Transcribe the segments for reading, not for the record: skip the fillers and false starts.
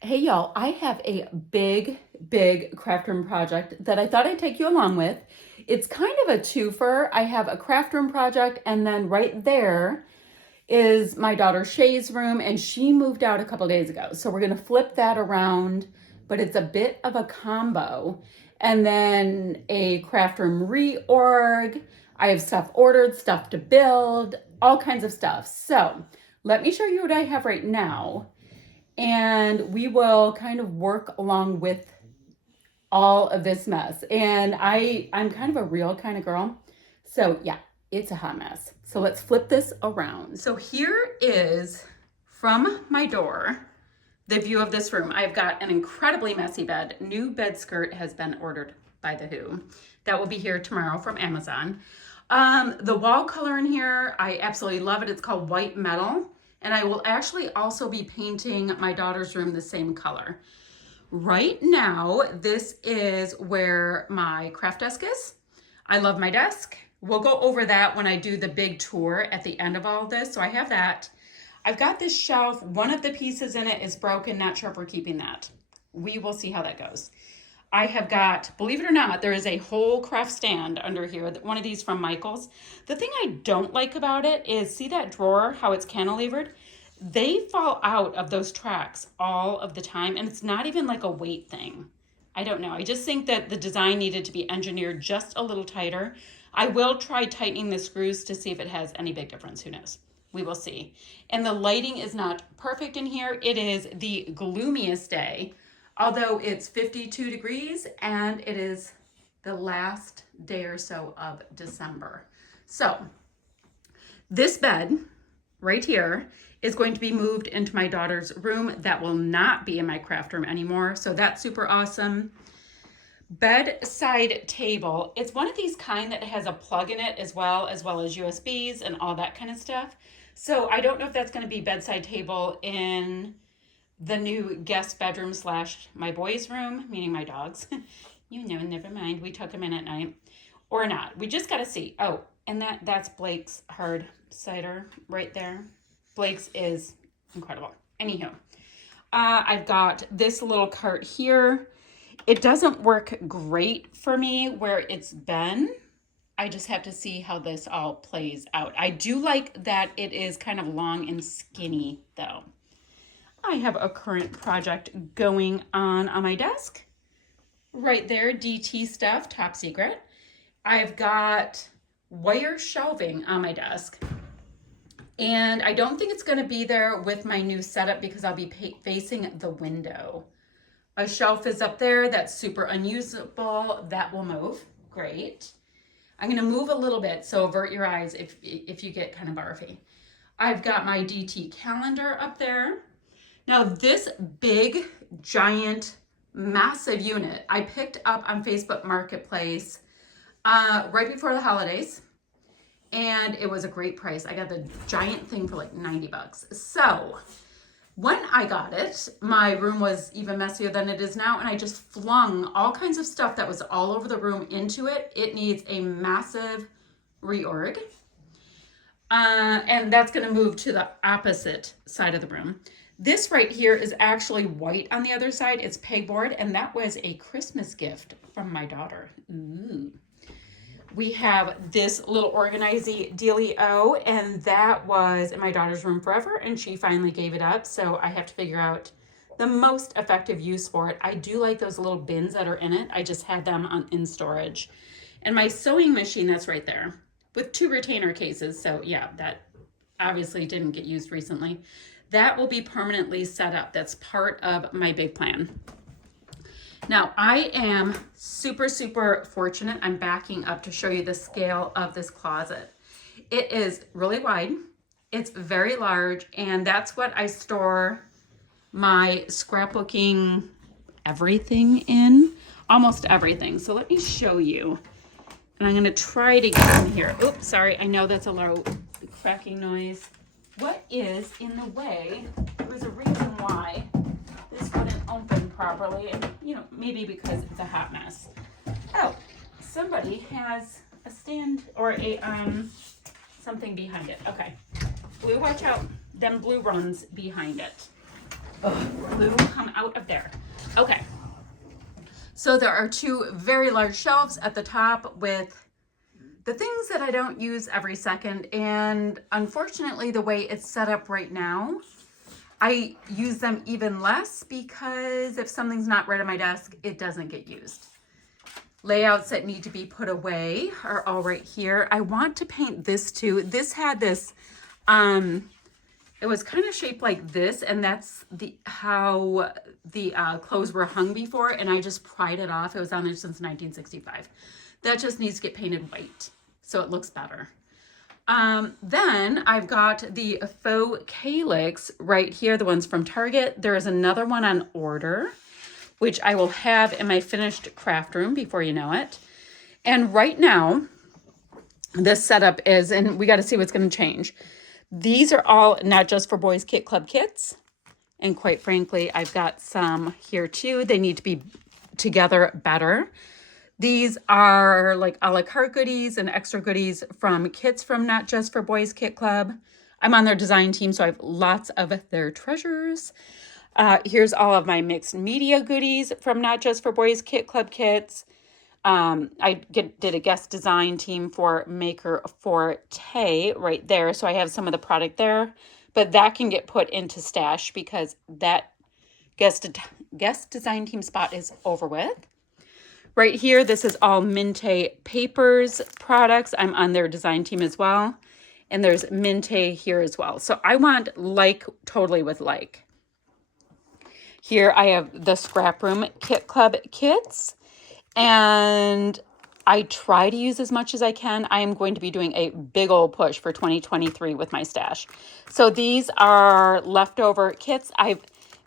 Hey y'all, I have a big craft room project that I thought I'd take you along with. It's kind of a twofer. I have a craft room project, and then right there is my daughter Shay's room, and she moved out a couple days ago. So we're gonna flip that around, but it's a bit of a combo. And then a craft room reorg. I have stuff ordered, stuff to build, all kinds of stuff. So let me show you what I have right now, and we will kind of work along with all of this mess. And I'm kind of a real kind of girl. So yeah, it's a hot mess. So let's flip this around. So here is from my door the view of this room. I've got an incredibly messy bed. New bed skirt has been ordered by the Who. That will be here tomorrow from Amazon. The wall color in here, I absolutely love it. It's called white metal. And I will actually also be painting my daughter's room the same color. Right now, this is where my craft desk is. I love my desk. We'll go over that when I do the big tour at the end of all of this. So I have that. I've got this shelf. One of the pieces in it is broken. Not sure if we're keeping that. We will see how that goes. I have got, believe it or not, there is a whole craft stand under here, one of these from Michael's. The thing I don't like about it is, see that drawer, how it's cantilevered? They fall out of those tracks all of the time, and it's not even like a weight thing. I don't know. I just think that the design needed to be engineered just a little tighter. I will try tightening the screws to see if it has any big difference. Who knows? We will see. And the lighting is not perfect in here. It is the gloomiest day, although it's 52 degrees and it is the last day or so of December. So this bed right here is going to be moved into my daughter's room. That will not be in my craft room anymore. So that's super awesome. Bedside table. It's one of these kind that has a plug in it as well as USBs and all that kind of stuff. So I don't know if that's going to be bedside table in the new guest bedroom slash my boys' room, meaning my dogs. Never mind. We tuck them in at night or not. We just got to see. Oh, and that's Blake's hard cider right there. Blake's is incredible. Anywho, I've got this little cart here. It doesn't work great for me where it's been. I just have to see how this all plays out. I do like that it is kind of long and skinny though. I have a current project going on my desk. Right there, DT stuff, top secret. I've got wire shelving on my desk. And I don't think it's going to be there with my new setup because I'll be facing the window. A shelf is up there that's super unusable. That will move. Great. I'm going to move a little bit, so avert your eyes if you get kind of barfy. I've got my DT calendar up there. Now this big, giant, massive unit I picked up on Facebook Marketplace right before the holidays. And it was a great price. I got the giant thing for like 90 bucks. So when I got it, my room was even messier than it is now. And I just flung all kinds of stuff that was all over the room into it. It needs a massive reorg. And that's going to move to the opposite side of the room. This right here is actually white on the other side. It's pegboard, and that was a Christmas gift from my daughter. Ooh. We have this little organizey dealio, and that was in my daughter's room forever, and she finally gave it up, so I have to figure out the most effective use for it. I do like those little bins that are in it. I just had them in storage. And my sewing machine, that's right there, with 2 retainer cases, so yeah, that obviously didn't get used recently. That will be permanently set up. That's part of my big plan. Now, I am super fortunate. I'm backing up to show you the scale of this closet. It is really wide. It's very large, and that's what I store my scrapbooking everything in, almost everything. So let me show you. And I'm going to try to get in here. Oops, sorry. I know that's a loud cracking noise. What is in the way? There was a reason why this wouldn't open properly, and maybe because it's a hot mess. Oh, somebody has a stand or a something behind it. Okay, Blue, watch out. Them blue runs behind it. Glue, come out of there. Okay. So there are two very large shelves at the top with the things that I don't use every second. And unfortunately, the way it's set up right now, I use them even less because if something's not right on my desk, it doesn't get used. Layouts that need to be put away are all right here. I want to paint this too. This had this, it was kind of shaped like this, and that's how the clothes were hung before, and I just pried it off. It was on there since 1965. That just needs to get painted white so it looks better. Then I've got the faux calyx right here, the ones from Target. There is another one on order, which I will have in my finished craft room before you know it. And right now, this setup is, and we got to see what's going to change. These are all Not Just for Boys Kit Club kits. And quite frankly, I've got some here too. They need to be together better. These are like a la carte goodies and extra goodies from kits from Not Just for Boys Kit Club. I'm on their design team, so I have lots of their treasures. Here's all of my mixed media goodies from Not Just for Boys Kit Club kits. I did a guest design team for Maker Forte right there. So I have some of the product there, but that can get put into stash because that guest design team spot is over with. Right here, this is all Minte Papers products. I'm on their design team as well. And there's Minte here as well. So I want like totally with like. Here I have the Scrap Room Kit Club kits. And I try to use as much as I can. I am going to be doing a big old push for 2023 with my stash. So these are leftover kits. I've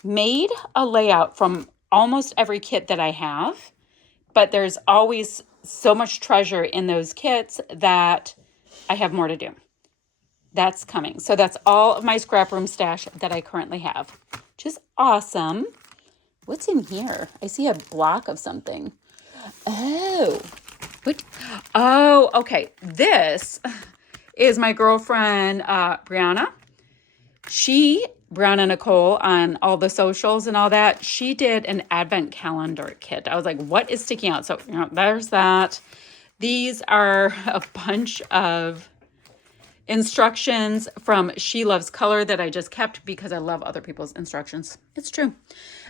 made a layout from almost every kit that I have, but there's always so much treasure in those kits that I have more to do. That's coming. So that's all of my scrap room stash that I currently have, which is awesome. What's in here? I see a block of something. Oh, what? Oh, okay. This is my girlfriend, Brianna. Brianna Nicole on all the socials and all that, she did an advent calendar kit. I was like, what is sticking out? So, there's that. These are a bunch of instructions from She Loves Color that I just kept because I love other people's instructions. It's true.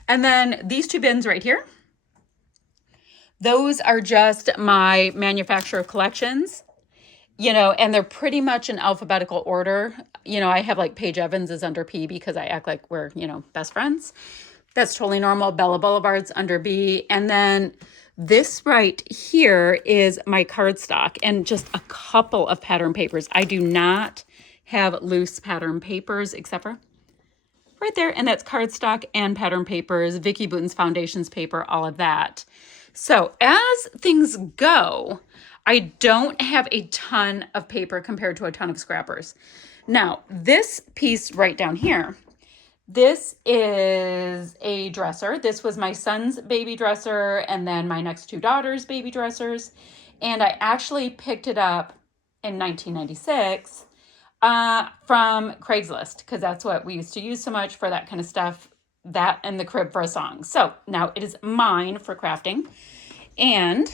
And then these two bins right here. Those are just my manufacturer collections, and they're pretty much in alphabetical order. I have like Paige Evans is under P because I act like we're, best friends. That's totally normal. Bella Boulevard's under B. And then this right here is my cardstock and just a couple of pattern papers. I do not have loose pattern papers except for right there. And that's cardstock and pattern papers, Vicki Boutin's foundations paper, all of that. So as things go, I don't have a ton of paper compared to a ton of scrappers. Now, this piece right down here, this is a dresser. This was my son's baby dresser and then my next two daughters' baby dressers. And I actually picked it up in 1996 from Craigslist because that's what we used to use so much for that kind of stuff. That and the crib for a song. So now it is mine for crafting. And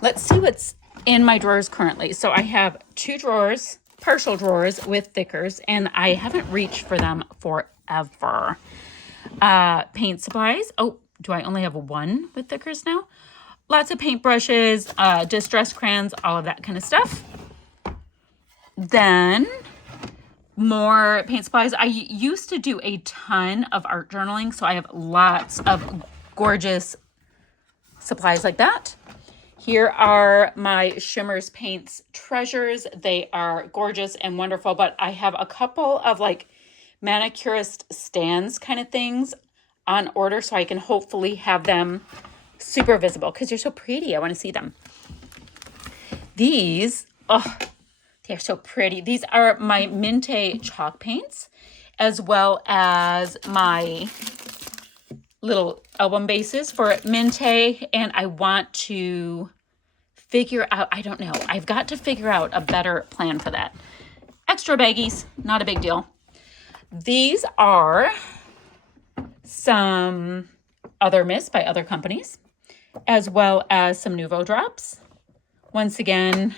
let's see what's in my drawers currently. So I have two drawers, partial drawers with thickers, and I haven't reached for them forever. Paint supplies. Oh, do I only have one with thickers now? Lots of paintbrushes, distress crayons, all of that kind of stuff. Then more paint supplies. I used to do a ton of art journaling, so I have lots of gorgeous supplies like that. Here are my Shimmers Paints treasures. They are gorgeous and wonderful, but I have a couple of like manicurist stands kind of things on order so I can hopefully have them super visible because they're so pretty. I want to see them. These, they're so pretty. These are my Minte chalk paints, as well as my little album bases for Minte. And I want to figure out, I don't know, I've got to figure out a better plan for that. Extra baggies, not a big deal. These are some other mist by other companies, as well as some Nuvo drops. Once again,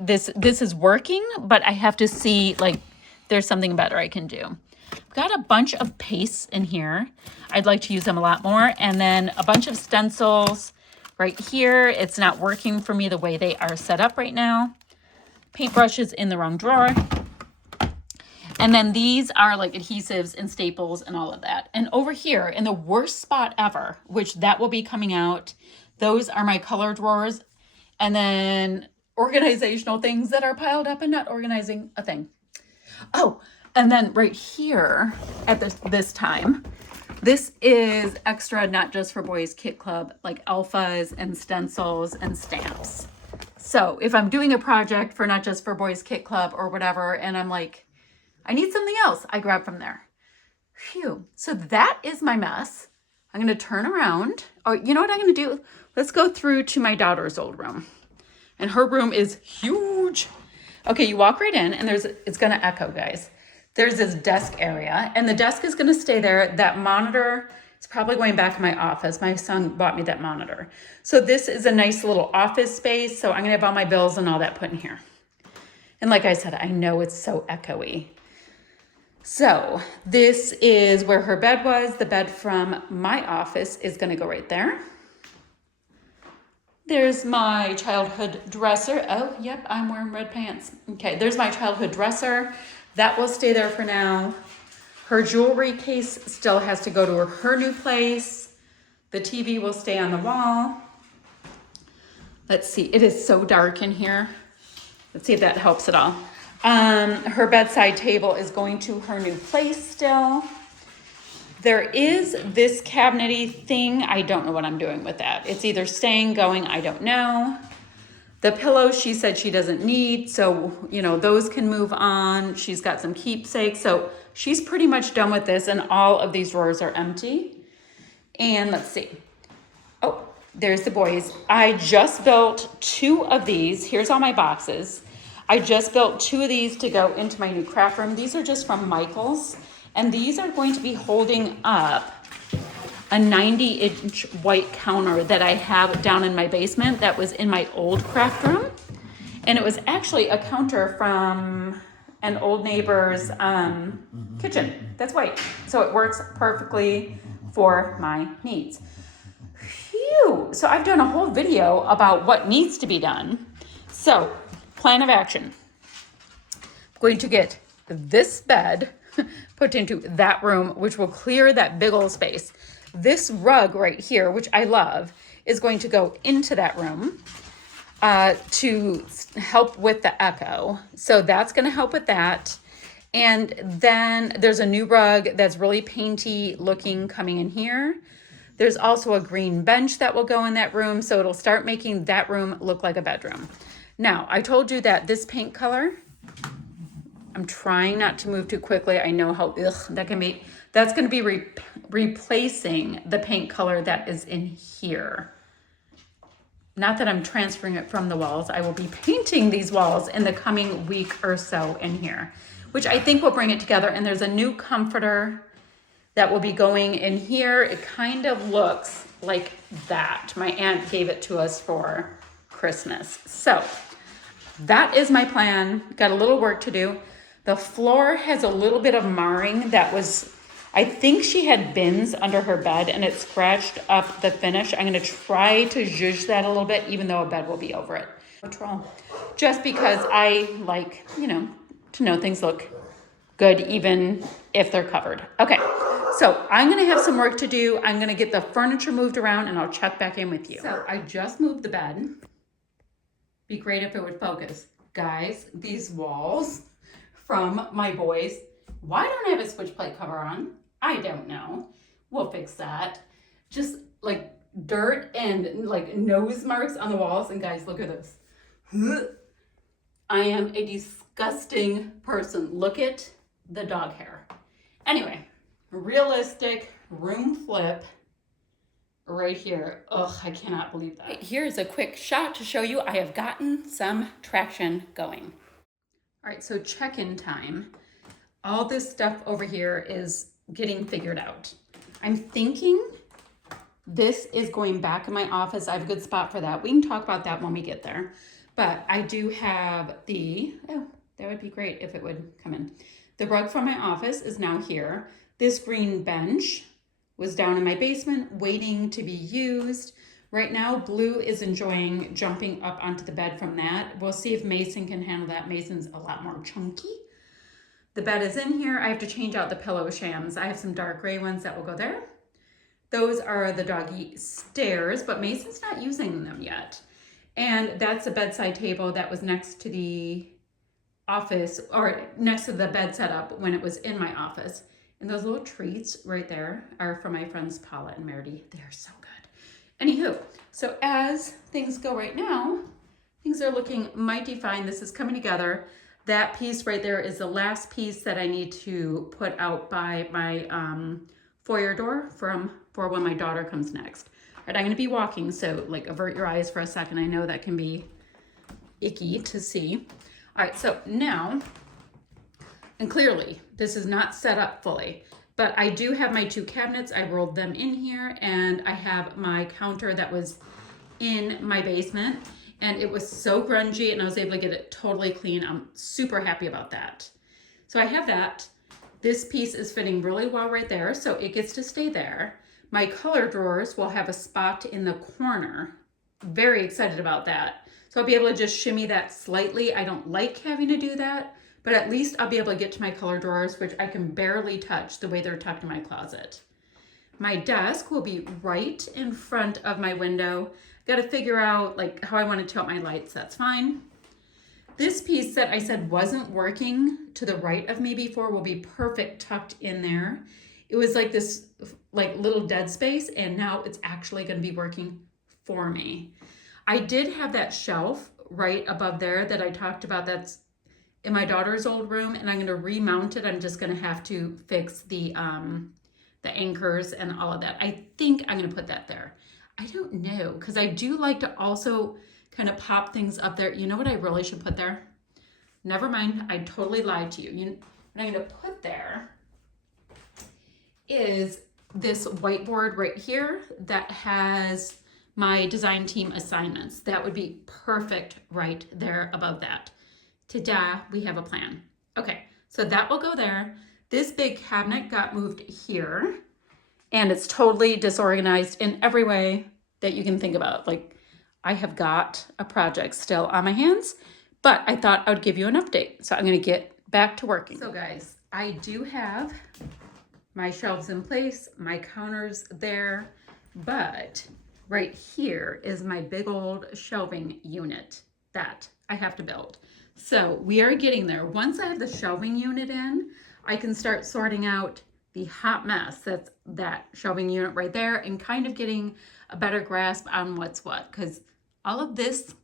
this is working, but I have to see, like, there's something better I can do. I've got a bunch of pastes in here. I'd like to use them a lot more. And then a bunch of stencils right here. It's not working for me the way they are set up right now. Paintbrushes in the wrong drawer. And then these are like adhesives and staples and all of that. And over here in the worst spot ever, which that will be coming out, those are my color drawers. And then organizational things that are piled up and not organizing a thing. Oh, and then right here at this time, this is extra, not just for Boys Kit Club, like alphas and stencils and stamps. So if I'm doing a project for not just for Boys Kit Club or whatever, and I'm like, I need something else, I grab from there. Phew. So that is my mess. I'm going to turn around. Oh, you know what I'm going to do? Let's go through to my daughter's old room. And her room is huge. Okay, you walk right in and it's going to echo, guys. There's this desk area and the desk is going to stay there. That monitor is probably going back in my office. My son bought me that monitor. So this is a nice little office space. So I'm going to have all my bills and all that put in here. And like I said, I know it's so echoey. So this is where her bed was. The bed from my office is going to go right there. There's my childhood dresser. Oh, yep, I'm wearing red pants. Okay, there's my childhood dresser. That will stay there for now. Her jewelry case still has to go to her new place. The TV will stay on the wall. Let's see, it is so dark in here. Let's see if that helps at all. Her bedside table is going to her new place still. There is this cabinety thing. I don't know what I'm doing with that. It's either staying, going, I don't know. The pillows she said she doesn't need, so, you know, those can move on. She's got some keepsakes. So she's pretty much done with this, and all of these drawers are empty. And let's see. Oh, there's the boys. I just built 2 of these. Here's all my boxes. I just built 2 of these to go into my new craft room. These are just from Michael's. And these are going to be holding up a 90-inch white counter that I have down in my basement that was in my old craft room. And it was actually a counter from an old neighbor's kitchen that's white. So it works perfectly for my needs. Phew. So I've done a whole video about what needs to be done. So, plan of action. I'm going to get this bed put into that room, which will clear that big old space. This rug right here, which I love, is going to go into that room to help with the echo. So that's going to help with that. And then there's a new rug that's really painty looking coming in here. There's also a green bench that will go in that room. So it'll start making that room look like a bedroom. Now, I told you that this paint color, I'm trying not to move too quickly. I know how that can be. That's going to be replacing the paint color that is in here. Not that I'm transferring it from the walls. I will be painting these walls in the coming week or so in here, which I think will bring it together. And there's a new comforter that will be going in here. It kind of looks like that. My aunt gave it to us for Christmas. So that is my plan. Got a little work to do. The floor has a little bit of marring that was, I think she had bins under her bed and it scratched up the finish. I'm going to try to zhuzh that a little bit, even though a bed will be over it. Just because I like, you know, to know things look good, even if they're covered. Okay, so I'm going to have some work to do. I'm going to get the furniture moved around and I'll check back in with you. So I just moved the bed. Be great if it would focus. Guys, these walls from my boys. Why don't I have a switch plate cover on? I don't know. We'll fix that. Just like dirt and like nose marks on the walls. And guys, look at this. I am a disgusting person. Look at the dog hair. Anyway, realistic room flip right here. Ugh, I cannot believe that. Here's a quick shot to show you I have gotten some traction going. All right, so check-in time. All this stuff over here is getting figured out. I'm thinking this is going back in my office. I have a good spot for that. We can talk about that when we get there. But I do have oh, that would be great if it would come in. The rug from my office is now here. This green bench was down in my basement waiting to be used. Right now, Blue is enjoying jumping up onto the bed from that. We'll see if Mason can handle that. Mason's a lot more chunky. The bed is in here. I have to change out the pillow shams. I have some dark gray ones that will go there. Those are the doggy stairs, but Mason's not using them yet. And that's a bedside table that was next to the office, or next to the bed setup when it was in my office. And those little treats right there are from my friends Paula and Meredy. They are so good. Anywho, so as things go right now, things are looking mighty fine. This is coming together. That piece right there is the last piece that I need to put out by my foyer door for when my daughter comes next. All right, I'm going to be walking, so like avert your eyes for a second. I know that can be icky to see. All right, so now, and clearly this is not set up fully, but I do have my 2 cabinets. I rolled them in here, and I have my counter that was in my basement, and it was so grungy, and I was able to get it totally clean. I'm super happy about that. So I have that. This piece is fitting really well right there, so it gets to stay there. My color drawers will have a spot in the corner. Very excited about that. So I'll be able to just shimmy that slightly. I don't like having to do that, but at least I'll be able to get to my color drawers, which I can barely touch the way they're tucked in my closet. My desk will be right in front of my window. Got to figure out like how I want to tilt my lights. That's fine. This piece that I said wasn't working to the right of me before will be perfect tucked in there. It was like this like little dead space, and now it's actually going to be working for me. I did have that shelf right above there that I talked about that's in my daughter's old room, and I'm going to remount it. I'm just going to have to fix the anchors and all of that. I think I'm going to put that there. I don't know, because I do like to also kind of pop things up there. You know what I really should put there? Never mind, I totally lied to you. What I'm going to put there is this whiteboard right here that has my design team assignments. That would be perfect right there above that. Ta-da, we have a plan. Okay, so that will go there. This big cabinet got moved here, and it's totally disorganized in every way that you can think about. Like, I have got a project still on my hands, but I thought I would give you an update. So I'm going to get back to working. So guys, I do have my shelves in place, my counters there, but right here is my big old shelving unit that I have to build. So we are getting there. Once I have the shelving unit in, I can start sorting out the hot mess that's that shelving unit right there, and kind of getting a better grasp on what's what, because all of this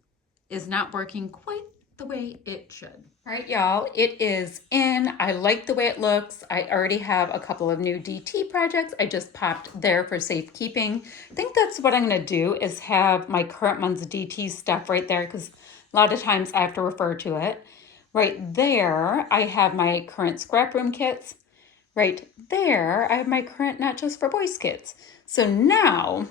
is not working quite the way it should. All right, y'all, it is in. I like the way it looks. I already have a couple of new DT projects I just popped there for safekeeping. I think that's what I'm going to do, is have my current month's DT stuff right there, because a lot of times I have to refer to it. Right there, I have my current scrap room kits. Right there, I have my current Not Just for Boys kits. So now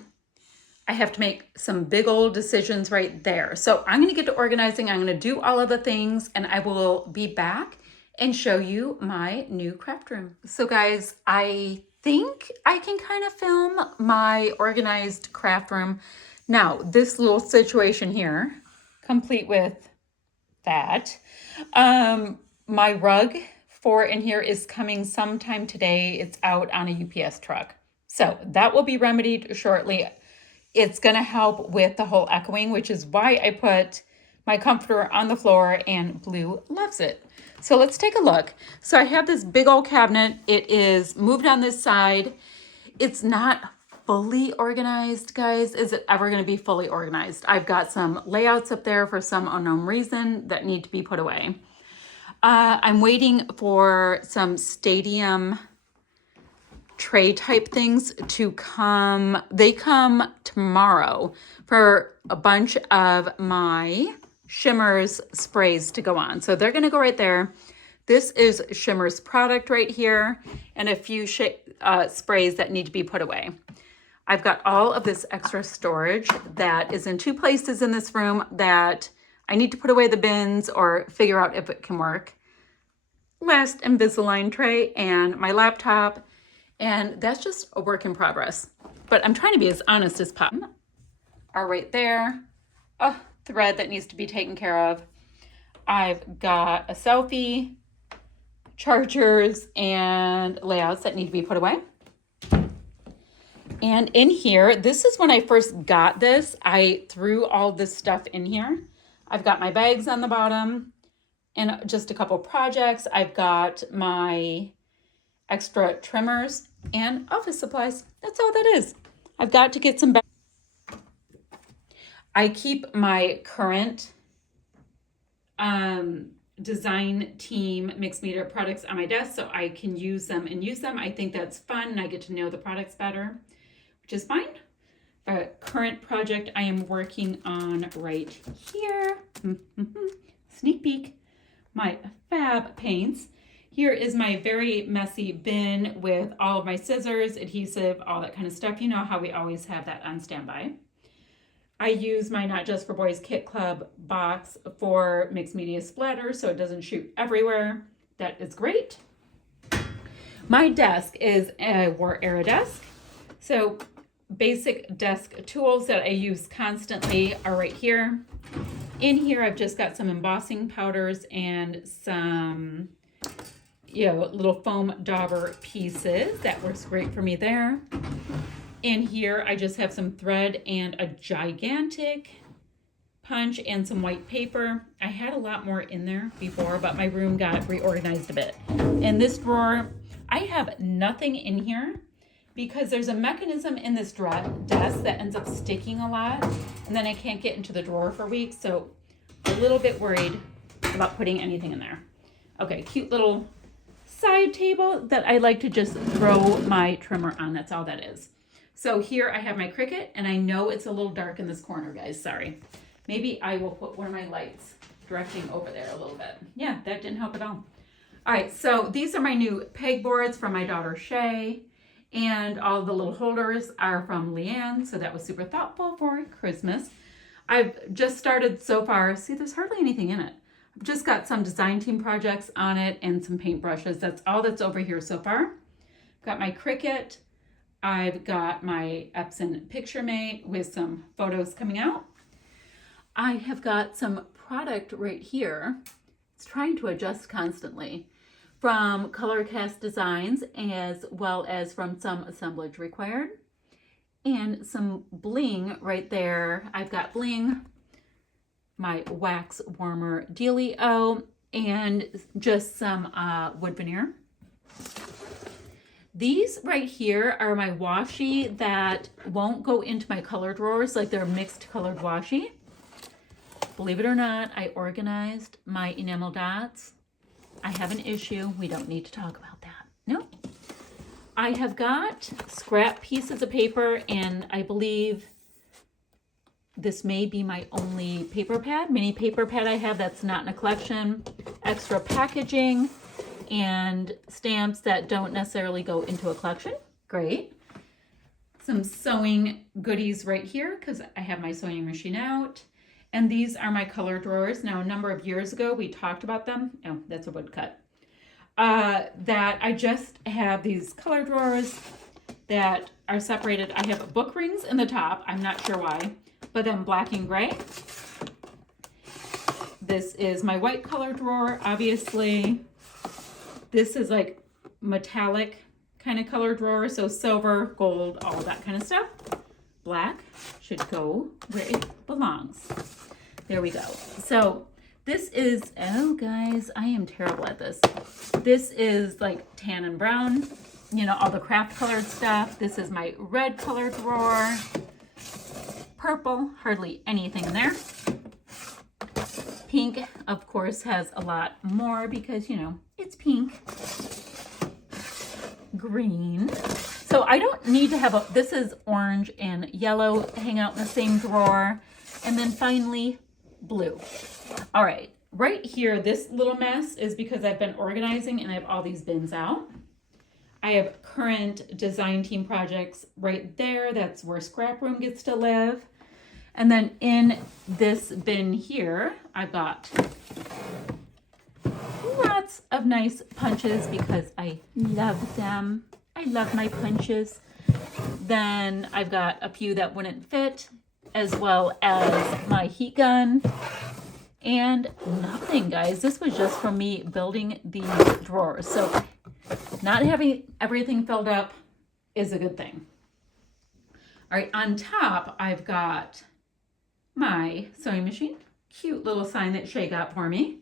I have to make some big old decisions right there. So I'm going to get to organizing. I'm going to do all of the things, and I will be back and show you my new craft room. So guys, I think I can kind of film my organized craft room. Now, this little situation here, complete with that. My rug for in here is coming sometime today. It's out on a UPS truck. So that will be remedied shortly. It's going to help with the whole echoing, which is why I put my comforter on the floor, and Blue loves it. So let's take a look. So I have this big old cabinet. It is moved on this side. It's not fully organized, guys. Is it ever going to be fully organized? I've got some layouts up there for some unknown reason that need to be put away. I'm waiting for some stadium tray type things to come. They come tomorrow for a bunch of my shimmers sprays to go on. So they're going to go right there. This is Shimmer's product right here, and a few sprays that need to be put away. I've got all of this extra storage that is in 2 places in this room that I need to put away the bins or figure out if it can work. Last Invisalign tray and my laptop, and that's just a work in progress. But I'm trying to be as honest as possible. Are right there. A thread that needs to be taken care of. I've got a selfie, chargers, and layouts that need to be put away. And in here, this is when I first got this. I threw all this stuff in here. I've got my bags on the bottom and just a couple projects. I've got my extra trimmers and office supplies. That's all that is. I've got to get some bags. I keep my current design team mixed media products on my desk so I can use them. I think that's fun and I get to know the products better, which is fine. A current project I am working on right here. Sneak peek. My fab paints. Here is my very messy bin with all of my scissors, adhesive, all that kind of stuff. You know how we always have that on standby. I use my Not Just for Boys Kit Club box for mixed media splatter so it doesn't shoot everywhere. That is great. My desk is a War Era desk. So basic desk tools that I use constantly are right here. In here, I've just got some embossing powders and some, little foam dauber pieces. That works great for me there. In here, I just have some thread and a gigantic punch and some white paper. I had a lot more in there before, but my room got reorganized a bit. In this drawer, I have nothing in here because there's a mechanism in this desk that ends up sticking a lot, and then I can't get into the drawer for weeks, so a little bit worried about putting anything in there. Okay, cute little side table that I like to just throw my trimmer on. That's all that is. So here I have my Cricut, and I know it's a little dark in this corner, guys. Sorry. Maybe I will put one of my lights directing over there a little bit. Yeah, that didn't help at all. All right, so these are my new pegboards from my daughter Shay, and all the little holders are from Leanne, so that was super thoughtful for Christmas. I've just started so far. See, there's hardly anything in it. I've just got some design team projects on it and some paintbrushes. That's all that's over here so far. I've got my Cricut. I've got my Epson PictureMate with some photos coming out. I have got some product right here. It's trying to adjust constantly from Colorcast Designs as well as from some assemblage required. And some bling right there. I've got bling, my wax warmer dealio, and just some wood veneer. These right here are my washi that won't go into my color drawers, like they're mixed colored washi. Believe it or not, I organized my enamel dots. I have an issue. We don't need to talk about that. No. I have got scrap pieces of paper, and I believe this may be my only paper pad, mini paper pad I have that's not in a collection. Extra packaging and stamps that don't necessarily go into a collection. Great. Some sewing goodies right here because I have my sewing machine out. And these are my color drawers. Now, a number of years ago, we talked about them. Oh, that's a woodcut. That I just have these color drawers that are separated. I have book rings in the top. I'm not sure why, but then black and gray. This is my white color drawer, obviously. This is like metallic kind of color drawer. So silver, gold, all that kind of stuff. Black should go where it belongs. There we go. So this is, oh guys, I am terrible at this. This is like tan and brown, all the craft colored stuff. This is my red color drawer. Purple, hardly anything in there. Pink, of course, has a lot more because, it's pink. Green. So I don't need to have this is orange and yellow hang out in the same drawer. And then finally, blue. All right, right here, this little mess is because I've been organizing and I have all these bins out. I have current design team projects right there. That's where Scrap Room gets to live. And then in this bin here, I've got lots of nice punches because I love them. I love my punches. Then I've got a few that wouldn't fit, as well as my heat gun. And nothing, guys. This was just from me building these drawers. So not having everything filled up is a good thing. All right, on top, I've got my sewing machine. Cute little sign that Shay got for me.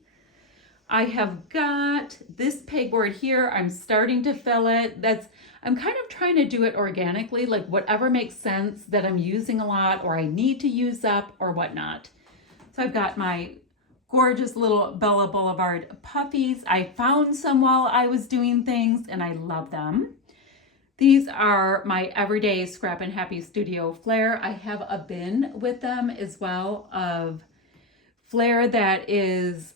I have got this pegboard here. I'm starting to fill it. I'm kind of trying to do it organically, like whatever makes sense that I'm using a lot or I need to use up or whatnot. So I've got my gorgeous little Bella Boulevard puffies. I found some while I was doing things and I love them. These are my everyday Scrap and Happy Studio Flair. I have a bin with them as well of flair that is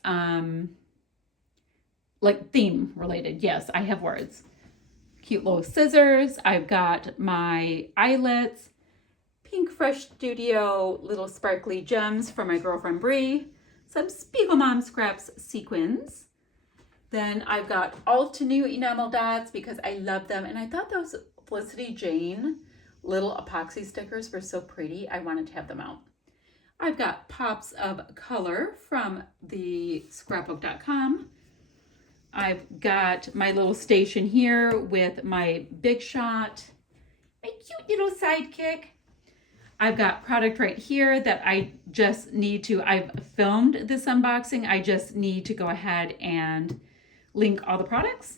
like theme related. Yes, I have words. Cute little scissors. I've got my eyelets, Pink Fresh Studio little sparkly gems from my girlfriend Brie, some Spiegel Mom Scraps sequins. Then I've got Altenew enamel dots because I love them. And I thought those Felicity Jane little epoxy stickers were so pretty. I wanted to have them out. I've got pops of color from the scrapbook.com. I've got my little station here with my Big Shot, my cute little sidekick. I've got product right here that I just need to, I've filmed this unboxing. I just need to go ahead and link all the products.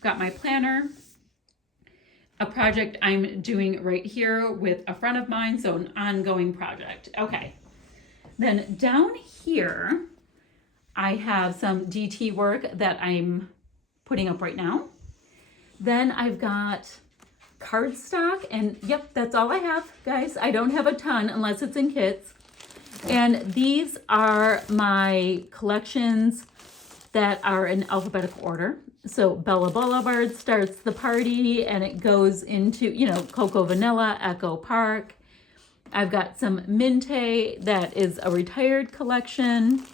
Got my planner, a project I'm doing right here with a friend of mine, so an ongoing project. Okay, then down here, I have some DT work that I'm putting up right now. Then I've got cardstock, and yep, that's all I have, guys. I don't have a ton unless it's in kits. And these are my collections that are in alphabetical order. So Bella Boulevard starts the party and it goes into, Cocoa Vanilla, Echo Park. I've got some Minte that is a retired collection,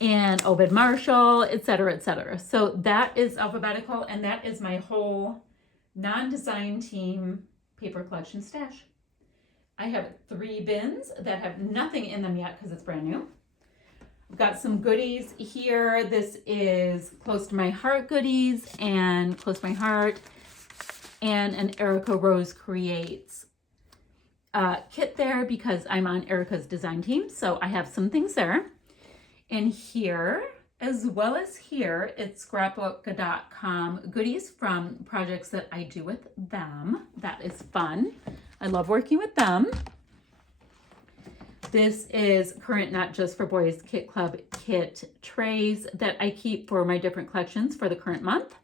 and Obed Marshall, etc., etc. So that is alphabetical, and that is my whole non-design team paper collection stash. I have 3 bins that have nothing in them yet because it's brand new. I've got some goodies here. This is Close to My Heart goodies and Close to My Heart, and an Erica Rose Creates kit there because I'm on Erica's design team. So I have some things there. And here, as well as here, it's scrapbook.com goodies from projects that I do with them. That is fun. I love working with them. This is current Not Just for Boys Kit Club kit trays that I keep for my different collections for the current month.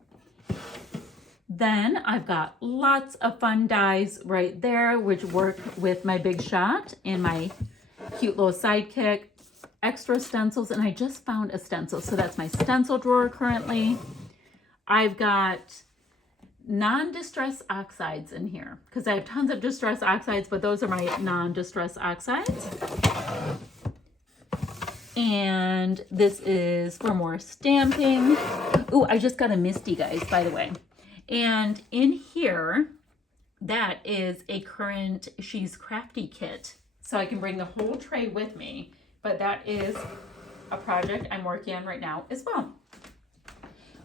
Then I've got lots of fun dies right there, which work with my Big Shot and my cute little sidekick. Extra stencils, and I just found a stencil, so that's my stencil drawer currently. I've got non-distress oxides in here because I have tons of distress oxides, but those are my non-distress oxides. And this is for more stamping. Ooh, I just got a Misty, guys, by the way. And in here, that is a current She's Crafty kit, so I can bring the whole tray with me. But that is a project I'm working on right now as well.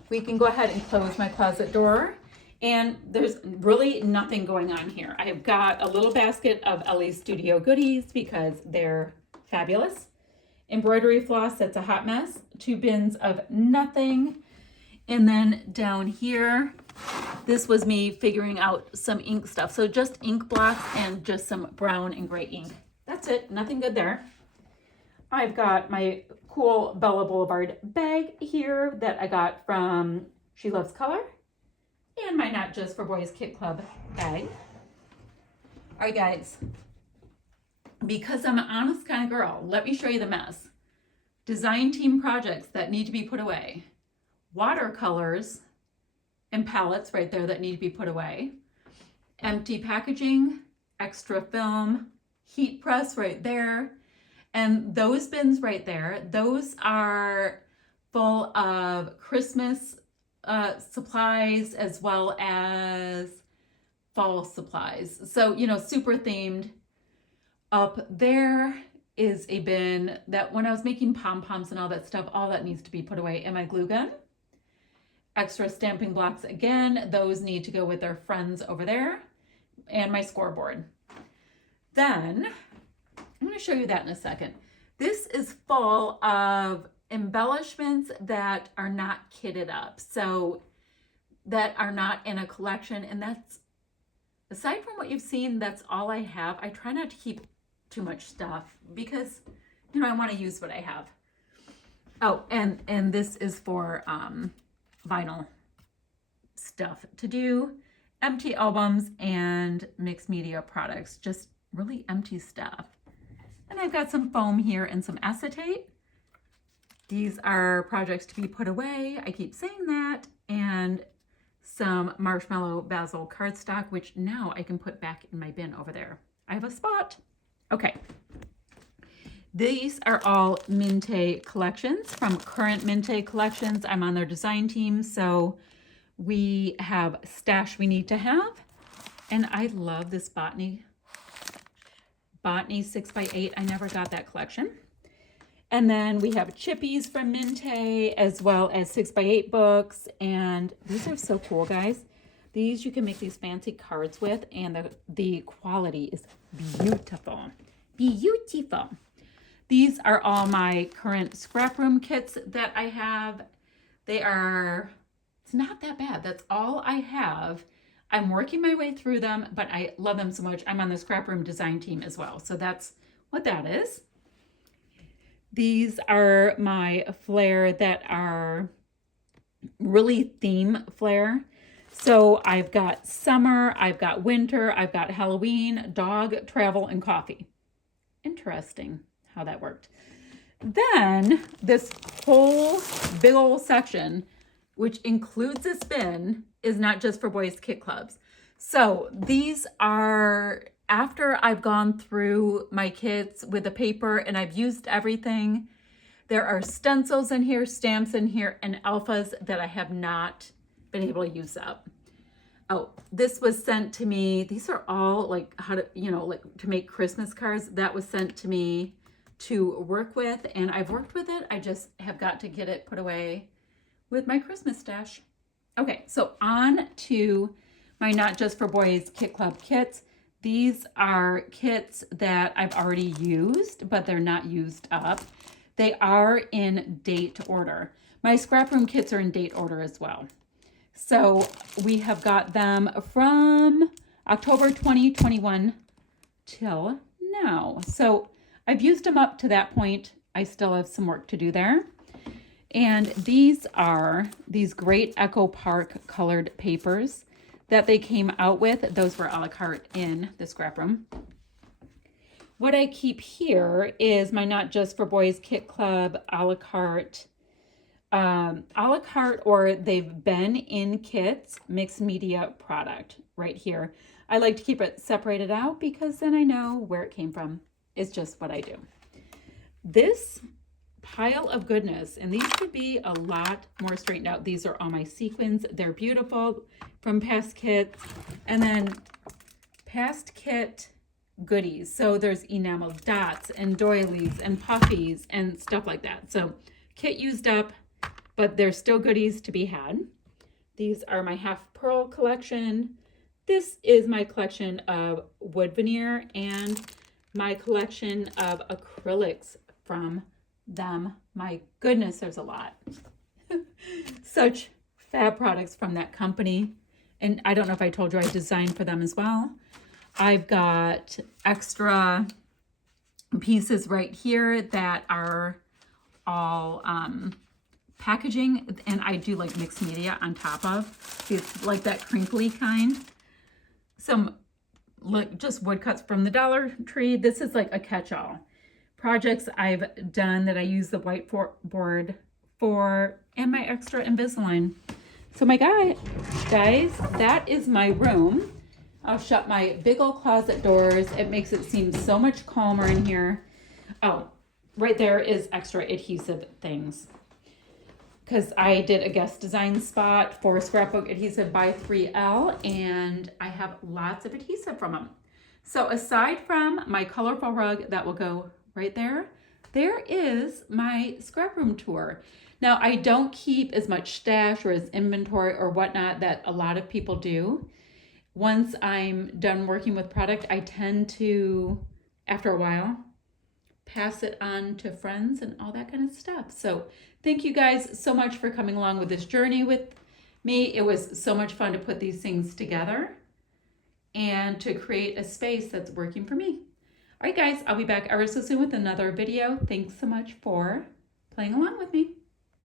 We can go ahead and close my closet door. And there's really nothing going on here. I have got a little basket of Ellie's Studio goodies because they're fabulous. Embroidery floss, that's a hot mess. 2 bins of nothing. And then down here, this was me figuring out some ink stuff. So just ink blocks and just some brown and gray ink. That's it, nothing good there. I've got my cool Bella Boulevard bag here that I got from She Loves Color, and my Not Just for Boys Kit Club bag. All right, guys, because I'm an honest kind of girl, let me show you the mess. design team projects that need to be put away, watercolors and palettes right there that need to be put away, empty packaging, extra film, heat press right there. And those bins right there, those are full of Christmas supplies as well as fall supplies. So, you know, super themed. Up there is a bin that when I was making pom-poms and all that stuff, all that needs to be put away. And my glue gun. Extra stamping blocks again, those need to go with their friends over there. And my scoreboard. Then, I'm going to show you that in a second. This is full of embellishments that are not kitted up. So, that are not in a collection. And that's, aside from what you've seen, that's all I have. I try not to keep too much stuff because, you know, I want to use what I have. Oh, and this is for vinyl stuff to do, empty albums and mixed media products, just really empty stuff. And I've got some foam here and some acetate. These are projects to be put away. I keep saying that. And some marshmallow basil cardstock, which now I can put back in my bin over there. I have a spot. Okay. These are all Minte collections from current Minte collections. I'm on their design team, so we have stash we need to have. And I love this Botany 6x8. I never got that collection. And then we have chippies from Minte as well as 6x8 books. And these are so cool, guys. These you can make these fancy cards with, and the quality is beautiful. Beautiful. These are all my current scrap room kits that I have. They are, it's not that bad. That's all I have. I'm working my way through them, but I love them so much. I'm on the scrap room design team as well. So that's what that is. These are my flair that are really theme flair. So I've got summer, I've got winter, I've got Halloween, dog, travel, and coffee. Interesting how that worked. Then this whole big old section, which includes this bin, is not just for boys kit clubs. So these are, after I've gone through my kits with the paper and I've used everything, there are stencils in here, stamps in here, and alphas that I have not been able to use up. Oh, this was sent to me. These are all like how to, you know, like to make Christmas cards. That was sent to me to work with, and I've worked with it. I just have got to get it put away with my Christmas stash. Okay, so on to my Not Just for Boys Kit Club kits. These are kits that I've already used, but they're not used up. They are in date order. My scrap room kits are in date order as well. So we have got them from October 2021 till now. So I've used them up to that point. I still have some work to do there. And these are these great Echo Park colored papers that they came out with. Those were a la carte in the scrap room. What I keep here is my Not Just for Boys Kit Club a la carte, or they've been in kits mixed media product right here. I like to keep it separated out because then I know where it came from. It's just what I do. This pile of goodness, and these could be a lot more straightened out. These are all my sequins. They're beautiful from past kits. And then past kit goodies. So there's enamel dots and doilies and puffies and stuff like that. So kit used up, but there's still goodies to be had. These are my half pearl collection. This is my collection of wood veneer and my collection of acrylics from them. My goodness, there's a lot. Such fab products from that company. And I don't know if I told you I designed for them as well. I've got extra pieces right here that are all packaging, and I do like mixed media on top of. It's like that crinkly kind. Some like just woodcuts from the Dollar Tree. This is like a catch-all. projects I've done that I use the whiteboard for, and my extra Invisalign. So guys, that is my room. I'll shut my big old closet doors. It makes it seem so much calmer in here. Oh, right there is extra adhesive things, because I did a guest design spot for scrapbook adhesive by 3L, and I have lots of adhesive from them. So aside from my colorful rug that will go right there, there is my scrap room tour. Now, I don't keep as much stash or as inventory or whatnot that a lot of people do. Once I'm done working with product, I tend to, after a while, pass it on to friends and all that kind of stuff. So thank you guys so much for coming along with this journey with me. It was so much fun to put these things together and to create a space that's working for me. All right, guys, I'll be back ever so soon with another video. Thanks so much for playing along with me.